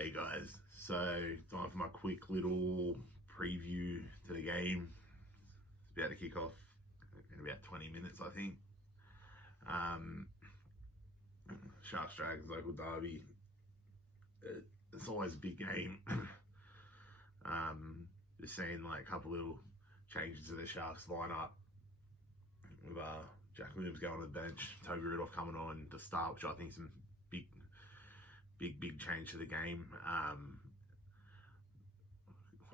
Hey guys, so time for my quick little preview to the game. It's about to kick off in about 20 minutes, I think. Um, Sharks Dragons local derby. It's always a big game. Just seeing like a couple little changes to the Sharks lineup with Jack Williams going on the bench, Toby Rudolph coming on to start, which I think is some big change to the game. I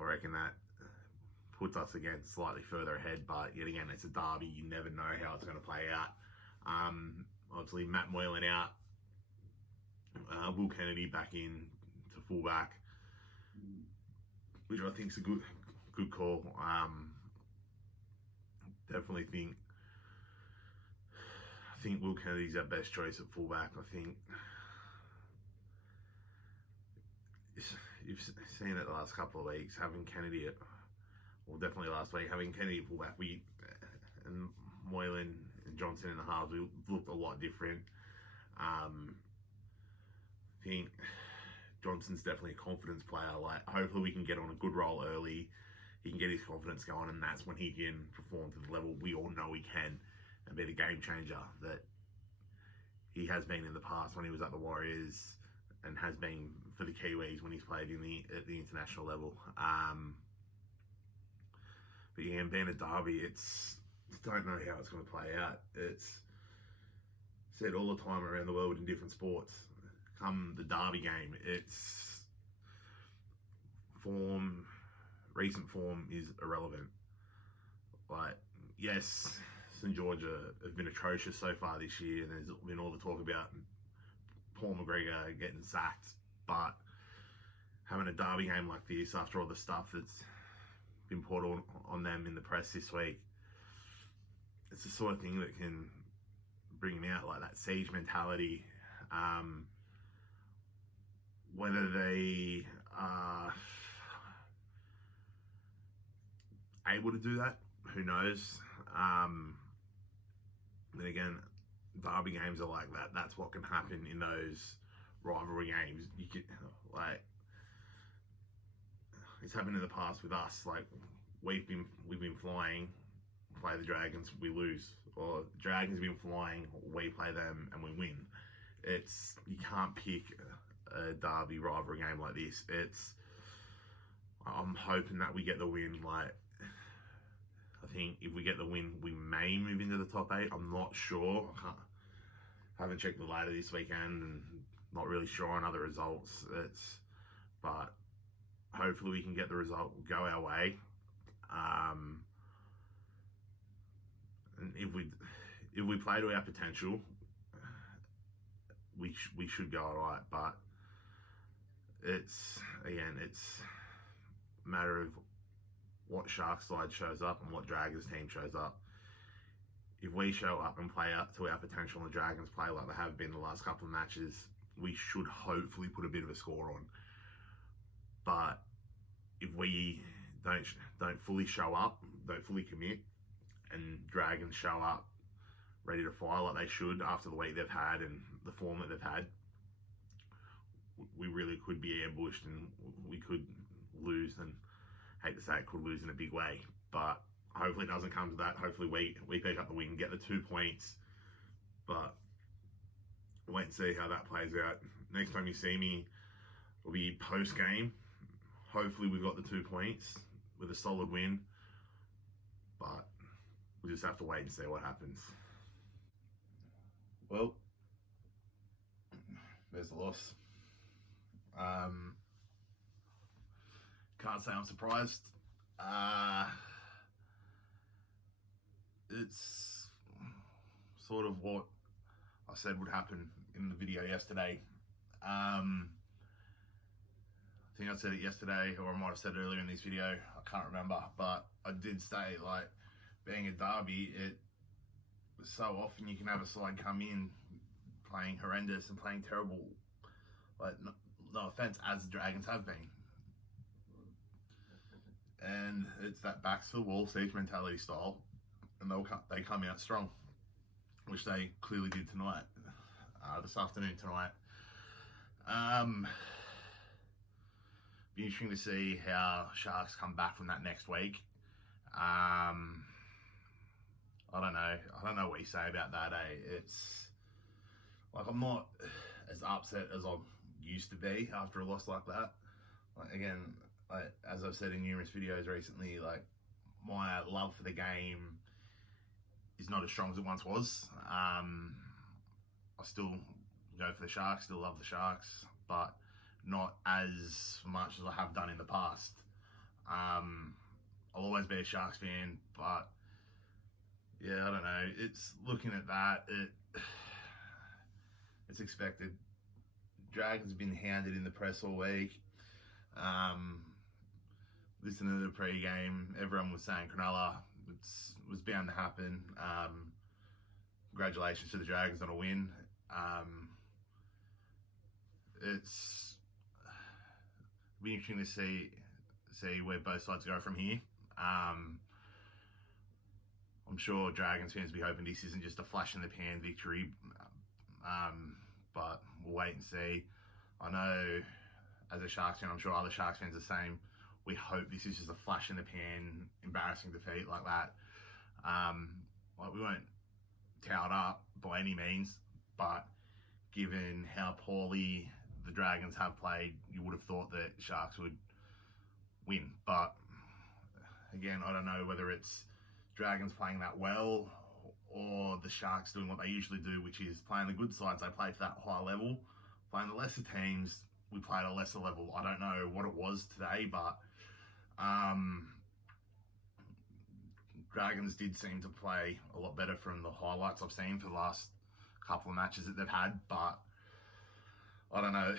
reckon that puts us again slightly further ahead, but yet again, it's a derby. You never know how it's going to play out. Obviously, Matt Moylan out, Will Kennedy back in to fullback, which I think is a good call. Definitely I think Will Kennedy's our best choice at fullback. I think you've seen it the last couple of weeks, having Kennedy definitely last week, having Kennedy at fullback, and Moylan and Johnson in the halves, we looked a lot different. I think Johnson's definitely a confidence player. Like, hopefully we can get on a good roll early. He can get his confidence going, and that's when he can perform to the level we all know he can and be the game changer that he has been in the past when he was at the Warriors and has been for the Kiwis when he's played at the international level. But yeah, being a derby, don't know how it's going to play out. It's said all the time around the world in different sports. Come the derby game, it's recent form is irrelevant. Like, yes, St. Georgia have been atrocious so far this year, and there's been all the talk about Paul McGregor getting sacked, but having a derby game like this after all the stuff that's been poured on them in the press this week, it's the sort of thing that can bring them out, like that siege mentality. Whether they are able to do that, who knows? Then again, derby games are like that. That's what can happen in those rivalry games. You can, like, it's happened in the past with us. Like, we've been flying, play the Dragons, we lose, or the Dragons have been flying, we play them and we win. You can't pick a derby rivalry game like this. I'm hoping that we get the win. Like, I think if we get the win, we may move into the top 8. I'm not sure. Haven't checked the ladder this weekend and not really sure on other results. But hopefully we can get the result go our way. And if we play to our potential, we should go alright. But it's a matter of what Shark side shows up and what Dragons team shows up. If we show up and play up to our potential and the Dragons play like they have been the last couple of matches, we should hopefully put a bit of a score on. But if we don't fully show up, don't fully commit, and Dragons show up ready to fire like they should after the week they've had and the form that they've had, we really could be ambushed and we could lose, and hate to say it, could lose in a big way. But hopefully it doesn't come to that. Hopefully we pick up the win, get the 2 points. But wait and see how that plays out. Next time you see me will be post-game. Hopefully we've got the 2 points with a solid win. But we'll just have to wait and see what happens. Well, there's the loss. Can't say I'm surprised. It's sort of what I said would happen in the video yesterday. I think I said it yesterday, or I might have said it earlier in this video. I can't remember, but I did say, like, being a derby, so often you can have a side come in playing horrendous and playing terrible. Like, no offense, as the Dragons have been. And it's that backs to the wall siege mentality style, and they come out strong, which they clearly did tonight, this afternoon tonight. Be interesting to see how Sharks come back from that next week. I don't know. I don't know what you say about that. It's like I'm not as upset as I used to be after a loss like that. Like again, as I've said in numerous videos recently, like my love for the game is not as strong as it once was. I still go for the Sharks, still love the Sharks, but not as much as I have done in the past. I'll always be a Sharks fan, but yeah, I don't know. It's looking at that, it's expected. Dragon's been hounded in the press all week. Listening to the pre-game, everyone was saying Cronulla was bound to happen. Congratulations to the Dragons on a win. It's be interesting to see where both sides go from here. I'm sure Dragons fans will be hoping this isn't just a flash in the pan victory, but we'll wait and see. I know as a Sharks fan, I'm sure other Sharks fans are the same. We hope this is just a flash in the pan, embarrassing defeat like that. Like we weren't towed up by any means, but given how poorly the Dragons have played, you would have thought that Sharks would win. But again, I don't know whether it's Dragons playing that well or the Sharks doing what they usually do, which is playing the good sides. They play to that high level. Playing the lesser teams, we play at a lesser level. I don't know what it was today, but Dragons did seem to play a lot better from the highlights I've seen for the last couple of matches that they've had, but I don't know.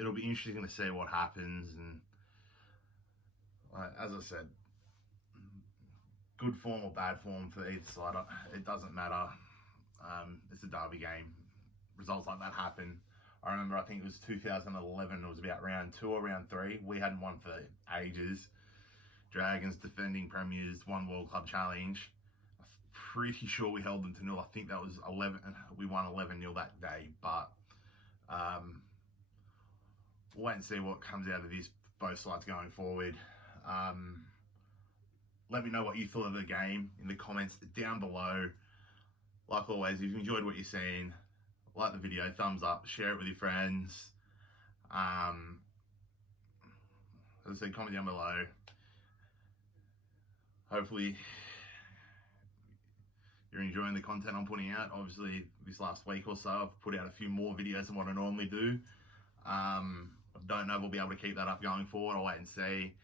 It'll be interesting to see what happens, and as I said, good form or bad form for either side, it doesn't matter. It's a derby game. Results like that happen. I remember, I think it was 2011, it was about round 2 or round 3. We hadn't won for ages. Dragons, defending premiers, won World Club Challenge. I'm pretty sure we held them to 0. I think that was 11. We won 11-0 that day, but we'll wait and see what comes out of this, both sides going forward. Let me know what you thought of the game in the comments down below. Like always, if you enjoyed what you're seeing, like the video, thumbs up, share it with your friends. As I said, comment down below. Hopefully you're enjoying the content I'm putting out. Obviously, this last week or so, I've put out a few more videos than what I normally do. I don't know if we'll be able to keep that up going forward. I'll wait and see.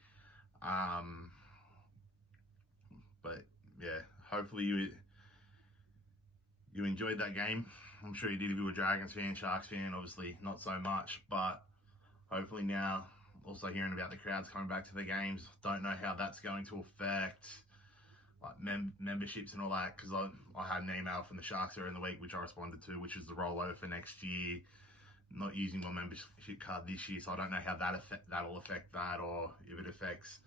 But yeah, hopefully you enjoyed that game. I'm sure you did if you were a Dragons fan, Sharks fan, obviously not so much, but hopefully now also hearing about the crowds coming back to the games. Don't know how that's going to affect like memberships and all that, because I had an email from the Sharks earlier in the week which I responded to, which is the rollover for next year. Not using my membership card this year, so I don't know how that'll affect that, or if it affects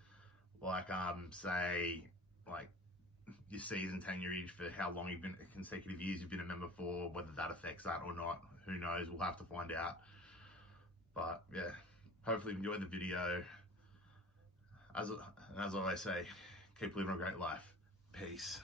like say like your season tenurage for how long you've been, consecutive years you've been a member for, whether that affects that or not. Who knows? We'll have to find out. But yeah, hopefully you enjoyed the video. As I always say, keep living a great life. Peace.